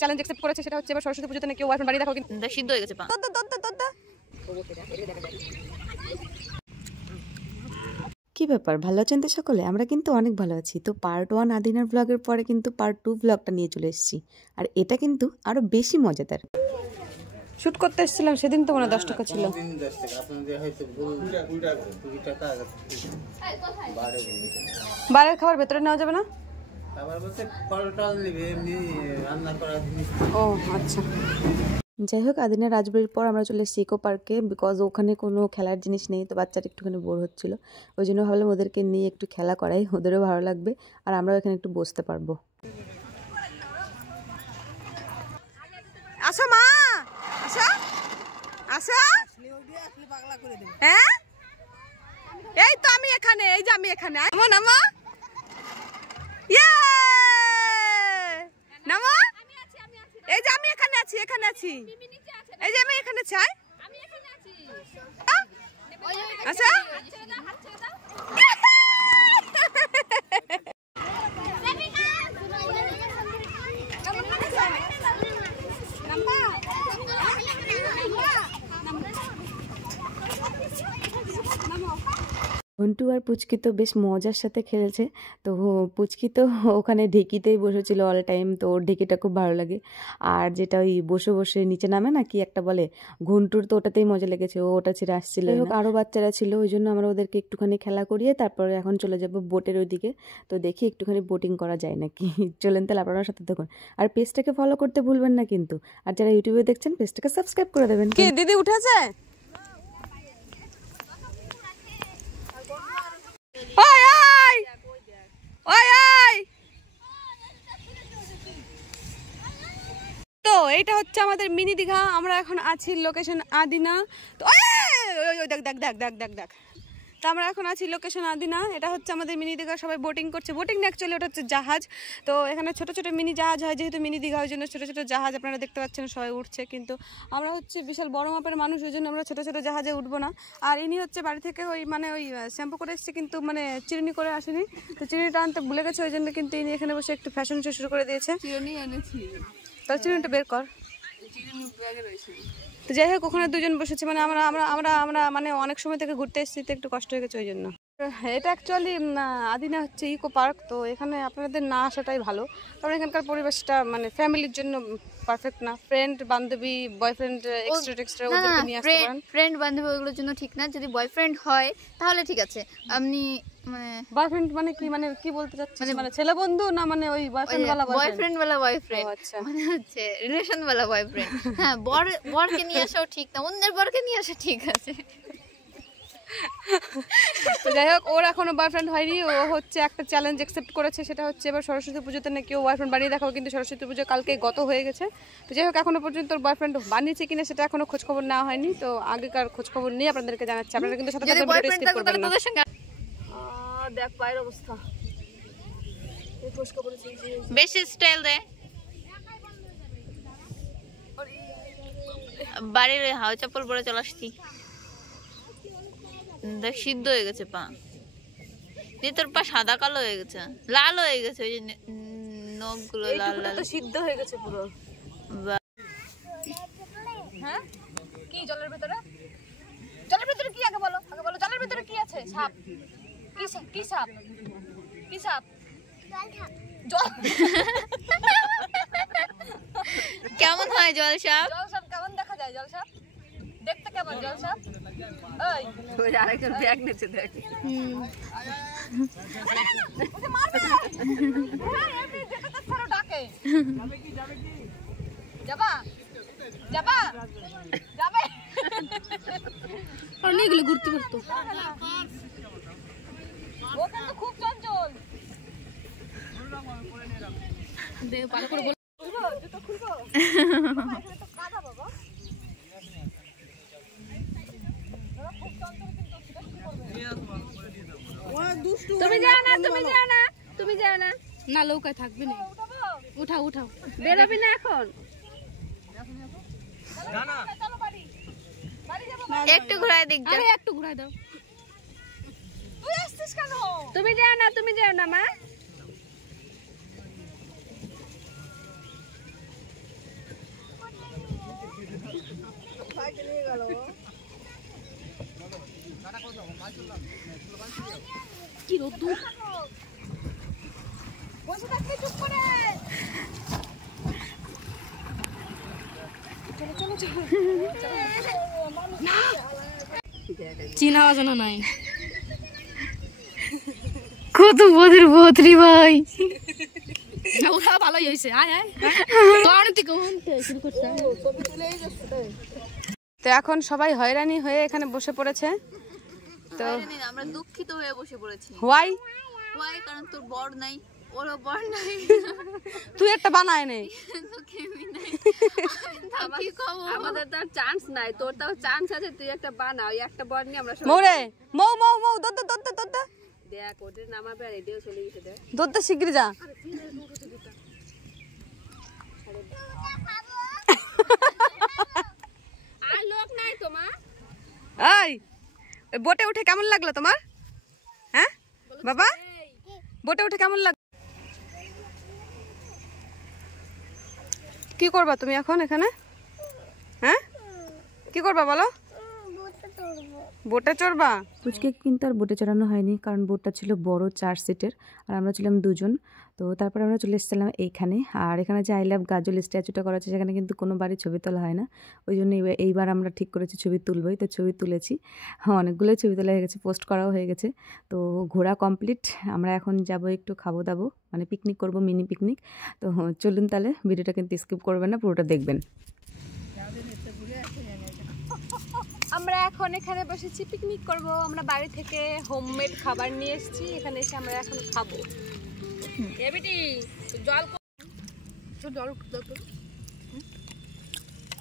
Challenge accept করেছে, সেটা হচ্ছে এবার সরস্বতী পুজোতে নাকি ওয়াইফ বাড়ি দেখো কিন্তু সিদ্ধ হয়ে গেছে পা। কি ব্যাপার, ভালো আছেন তো সকলে? আমরা কিন্তু অনেক ভালো আছি। তো পার্ট 1 আদিনার ব্লগের পরে কিন্তু পার্ট 2 ব্লগটা নিয়ে চলে এসেছি, আর এটা কিন্তু আরো বেশি মজাদার। শুট করতে এসেছিলাম সেদিন তো মনে 10 টাকা ছিল। বাইরের খাবার ভেতরে নেওয়া যাবে না? ও আচ্ছা। যাই হোক, আদিনা রাজবাড়ির পর আমরা চলে এসেছি ইকো পার্কে, বিকজ ওখানে কোনো খেলার জিনিস নেই, তো বাচ্চাটা একটুখানি বোর হচ্ছিল। ওই জন্য ভাবলাম ওদেরকে নিয়ে একটু খেলা করাই, ওদেরও ভালো লাগবে আর আমরাও এখানে একটু বসতে পারবো। আসো মা, আসো আসো। হ্যাঁ এই তো আমি এখানে, এই যে আমি এখানে। নামো নামো, নামো। এই যে আমি এখানে আছি, এখানে আছি। এই যে আমি এখানে চাই। আচ্ছা ঘন্টু আর পুচকি তো বেশ মজার সাথে খেলেছে। তো পুচকি তো ওখানে ঢেকিতেই বসেছিল অল টাইম, তো ওর ঢেকিটা খুব ভালো লাগে। আর যেটা ওই বসে বসে নিচে নামে না, কি একটা বলে, ঘন্টুর, তো ওটাতেই মজা লেগেছে, ও ওটা ছেড়ে আসছিল। আরও বাচ্চারা ছিল, ওই জন্য আমরা ওদেরকে একটুখানি খেলা করিয়ে তারপরে এখন চলে যাব বোটের ওইদিকে। তো দেখি একটুখানি বোটিং করা যায় নাকি। চলেন তাহলে আপনারা সাথে দেখুন, আর পেজটাকে ফলো করতে ভুলবেন না কিন্তু। আর যারা ইউটিউবে দেখছেন পেজটাকে সাবস্ক্রাইব করে দেবেন। কি দিদি উঠেছে? তো এইটা হচ্ছে আমাদের মিনি দীঘা, আমরা এখন আছি লোকেশন আদিনা। তো দেখ দেখ দেখ দেখ দেখ দেখ তো আমরা এখন আছি লোকেশন আদিনা। এটা হচ্ছে আমাদের মিনি দীঘা, সবাই বোটিং করছে। বোটিং না, অ্যাকচুয়ালি ওটা হচ্ছে জাহাজ। তো এখানে ছোট ছোট মিনি জাহাজ হয়, যেহেতু মিনি দীঘা ওই জন্য ছোট ছোট জাহাজ আপনারা দেখতে পাচ্ছেন সবাই উঠছে। কিন্তু আমরা হচ্ছে বিশাল বড় মাপের মানুষ, ওই জন্য আমরা ছোট ছোট জাহাজে উঠবো না। আর ইনি হচ্ছে বাড়ি থেকে ওই শ্যাম্পু করে এসছে, কিন্তু চিরুনি করে আসেনি। তো চিরুনিটা আনতে ভুলে গেছে, ওই জন্য কিন্তু ইনি এখানে বসে একটু ফ্যাশন শো শুরু করে দিয়েছে। চিরুনি এনেছি, তার চিরুনিটা বের কর। তো যাই হোক, ওখানে দুজন বসেছে, আমরা আমরা আমরা আমরা অনেক সময় থেকে ঘুরতে এসেছি, তো একটু কষ্ট হয়ে গেছে ওই জন্য। এটা অ্যাকচুয়ালি আদিনা হচ্ছে ইকো পার্ক। তো এখানে আপনাদের না আসাটাই ভালো, কারণ এখানকার পরিবেশটা ফ্যামিলির জন্য পারফেক্ট না। ফ্রেন্ড বান্ধবী বয়ফ্রেন্ড এক্সট্রা ওদেরকে নিয়ে আসতে পারেন। ফ্রেন্ড বান্ধবী ওগুলোর জন্য ঠিক না। যদি বয়ফ্রেন্ড হয় তাহলে ঠিক আছে। আপনি বয়ফ্রেন্ড কি বলতে চাচ্ছেন? ছেলে বন্ধু না, ওই বয়ফ্রেন্ড ওয়ালা বয়ফ্রেন্ড, আচ্ছা, হচ্ছে রিলেশন ওয়ালা বয়ফ্রেন্ড। হ্যাঁ, বরকে নিয়ে আসাও ঠিক না, অন্যের বরকে নিয়ে আসা ঠিক আছে। তো যাই হোক, ওর এখনো বয়ফ্রেন্ড হয়নি। ও হচ্ছে একটা চ্যালেঞ্জ অ্যাকসেপ্ট করেছে, সেটা হচ্ছে এবার সরস্বতী পুজোতে নাকি ও বয়ফ্রেন্ড বানিয়ে দেখাবো, কিন্তু সরস্বতী পুজো কালকে গত হয়ে গেছে। তো যাই হোক, এখনো পর্যন্ত ওর বয়ফ্রেন্ড বানিয়েছে কিনা সেটা এখনো খোঁজ খবর নেওয়া হয়নি। তো আগেকার খোঁজ খবর নিয়ে আপনাদেরকে জানাচ্ছি। আপনারা কিন্তু সাথে সাথে ভিডিওটা স্কিপ করবেন না। দেখ পায়ের অবস্থা, এই খোঁজ খবর বেশি স্টাইল দে। বাড়ির হাওয়া চপ্পল পরে চলে আসছি। দেখ সিদ্ধ হয়ে গেছে পা, তোর পা সাদা কালো হয়ে গেছে, লাল হয়ে গেছে, ওই যে নখগুলো লাল লাল সিদ্ধ হয়ে গেছে পুরো। হ্যাঁ, কি জলের ভিতরে? জলের ভিতরে কি আগে বলো, আগে বলো, জলের ভিতরে কি আছে? সাপ? কি সাপ? কি সাপ? কি সাপ? জল। কেমন হয় জল সাপ? জল সাপ কেমন দেখা যায়? জল সাপ দেখতে কেমন? জল সাপ ওই আরেকজন ব্যাগ নিচে দেখ। মারবে এমনি যেটা তো ছাড়ো ডাকে। যাবা যাবা যাবে, আর এগুলো ঘুরতে ঘুরতে। ও কিন্তু খুব চঞ্চল। দে ভালো করে বল, জুতো খুলবো। এখানে তো কাদা বাবা। তুমি যাও না, তুমি যাও না, তুমি যাও না। না, লৌকায় থাকবে না। উঠাও উঠাও, বেরোবি না এখন। একটু ঘুরাই দিক, আরে একটু ঘুরাই দাও। তুই আসছিস কেন? তুমি যাও না, তুমি যাও না মা। রোদ্দুর বসে থাকতে চুপ করে চীনা বাজানো নাই কত বদের বদরি ভাই ওরা ভালোই হয়েছে আয় আয় তো এখন সবাই হয়রানি হয়ে এখানে বসে পড়েছে তো আমরা দুঃখিত হয়ে বসে পড়েছি হোয়াই কারণ তোর বর নাই ওরও বর নাই তুই একটা বানায় নে আমাদের তো চান্স নাই, তোর তাও চান্স আছে, তুই একটা বানা, ওই একটা বর নিয়ে আমরা মৌরে মৌ মৌ মৌ দদ্দা দদ্দা দদ্দা দেখ ওদের নামাবে আর এদিকেও চলে গেছে দেখ দদ্দা শিগগির যা আর লোক নাই তোমার এই বোটে উঠে কেমন লাগলো তোমার হ্যাঁ বাবা বোটে উঠে কেমন লাগলো কি করবা তুমি এখন এখানে হ্যাঁ কি করবা বলো বোটে চড়বা পুচকে কিন্তু আর বোটে চড়ানো হয়নি, কারণ বোটটা ছিল বড় 4 সিটের আর আমরা ছিলাম 2 জন। তো তারপর আমরা চলে এসেছিলাম এইখানে। আর এখানে যে আই লাভ গাজল স্ট্যাচুটা করা আছে সেখানে কিন্তু কোনো বাড়ি ছবি তোলা হয় না, ওই জন্য এইবার আমরা ঠিক করেছি ছবি তুলবই। তো ছবি তুলেছি, অনেকগুলোই ছবি তোলা হয়ে গেছে, পোস্ট করাও হয়ে গেছে। তো ঘোরা কমপ্লিট, আমরা এখন যাব একটু খাবো দাবো, মানে পিকনিক করব, মিনি পিকনিক। তো চলুন তাহলে, ভিডিওটা কিন্তু স্কিপ করবেন না, পুরোটা দেখবেন। আমরা এখন এখানে বসেছি পিকনিক করব। আমরা বাড়ি থেকে হোমমেড খাবার নিয়ে এসেছি, এখানে এসে আমরা এখন খাবো। এবিটি জল জল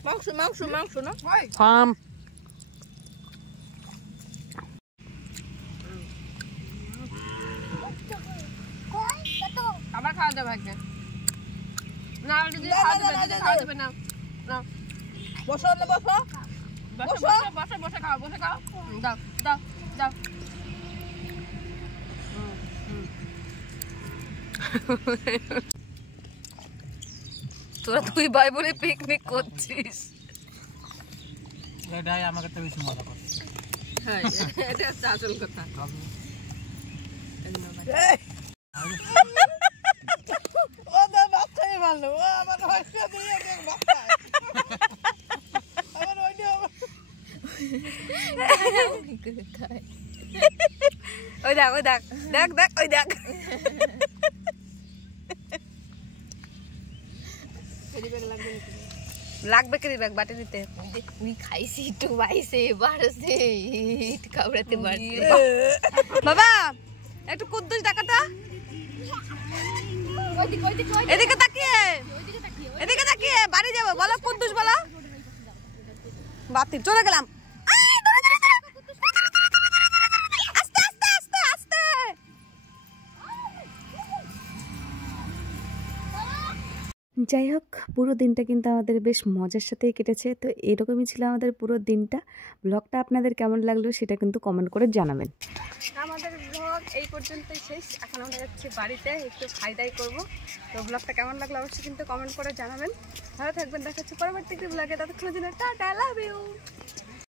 মাংস মাংস মাংস না ফার্ম আবার খাওয়া যাবে আজকে না, দিদি খাওয়া যাবে, দিদি খাওয়া যাবে না না বসো না বসো বসো বসে বসে খাও, বসে খাও, দাও দাও দাও। তোরা তুই ভাই বলে পিকনিক করছিস, এটাই আমাকে তো বেশি মজা করে। হ্যাঁ এটা হচ্ছে আসল কথা। ওই দেখ ওই দেখ দেখ দেখ ওই দেখ লাগবে কি ব্যাগ বাটি দিতে খাইছি একটু বাইছে বাড়ছে খাবড়াতে বাড়ছে বাবা একটু কুদ্দুস ডাকাটা এদিকে তাকিয়ে এদিকে তাকিয়ে বাড়ি যাবো বলো কুদ্দুস বলো বাতি চলে গেলাম আস্তে আস্তে আস্তে আস্তে যাই হোক, পুরো দিনটা কিন্তু আমাদের বেশ মজার সাথেই কেটেছে। তো এরকমই ছিল আমাদের পুরো দিনটা। ব্লগটা আপনাদের কেমন লাগলো সেটা কিন্তু কমেন্ট করে জানাবেন। আমাদের ব্লগ এই পর্যন্তই শেষ। এখন আমরা যাচ্ছি বাড়িতে, একটু খাই দাই করবো। তো ব্লগটা কেমন লাগলো অবশ্যই কিন্তু কমেন্ট করে জানাবেন। ভালো থাকবেন, দেখা হচ্ছে পরবর্তী ব্লগে। ততক্ষণের জন্য টাটা, লাভ ইউ।